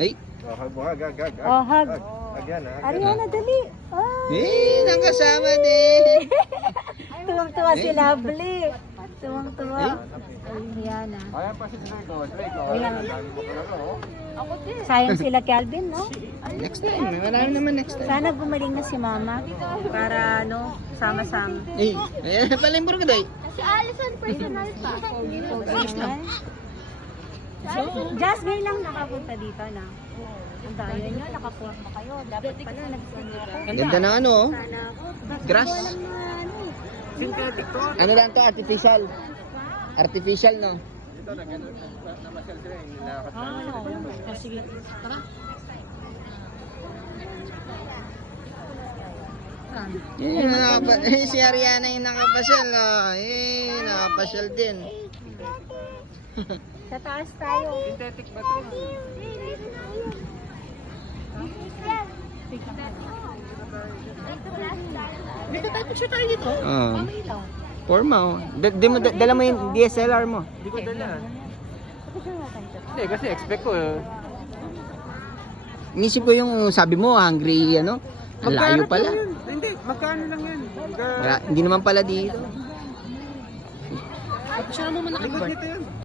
Ay. Oh, hug. Again, Ariana, dali. Ay. Nakasama din. Tuwang-tuwa si Lovely. Tuwang-tuwa. Ariana. Ayan pa si Draco. Ayan. Sayang sila Calvin, no? Next time. Marami naman next time. Sana gumaling na si Mama para sama-sama. Eh, ayan palimbor ka day. Si Alison personal pa. Pogi naman. Just ngayon lang nakapunta dito na. Ang daya nyo, nakapuha pa kayo. Dapat pala nagpunta. Ganda ng ano, oh. Sana ako. Grass. Synthetic to. Ano lang to? Artificial. Artificial, no? Ito, namasyal sila. Nilakad na. Sige. Tara. Si Ariana yung nakapasyal, oh. Nakapasyal din. Sa taas tayo. Synthetic ba to? Dito tayo, picture tayo dito. Oh. Forma, oh. Dala mo yung DSLR mo. Hindi ko dala. Picture natin ito. Hindi, kasi expect ko. Inisip ko yung sabi mo, hungry, ano? Ang layo pala. Hindi, magkano lang yan. Hindi naman pala dito. Picture mo muna Likod nito yun.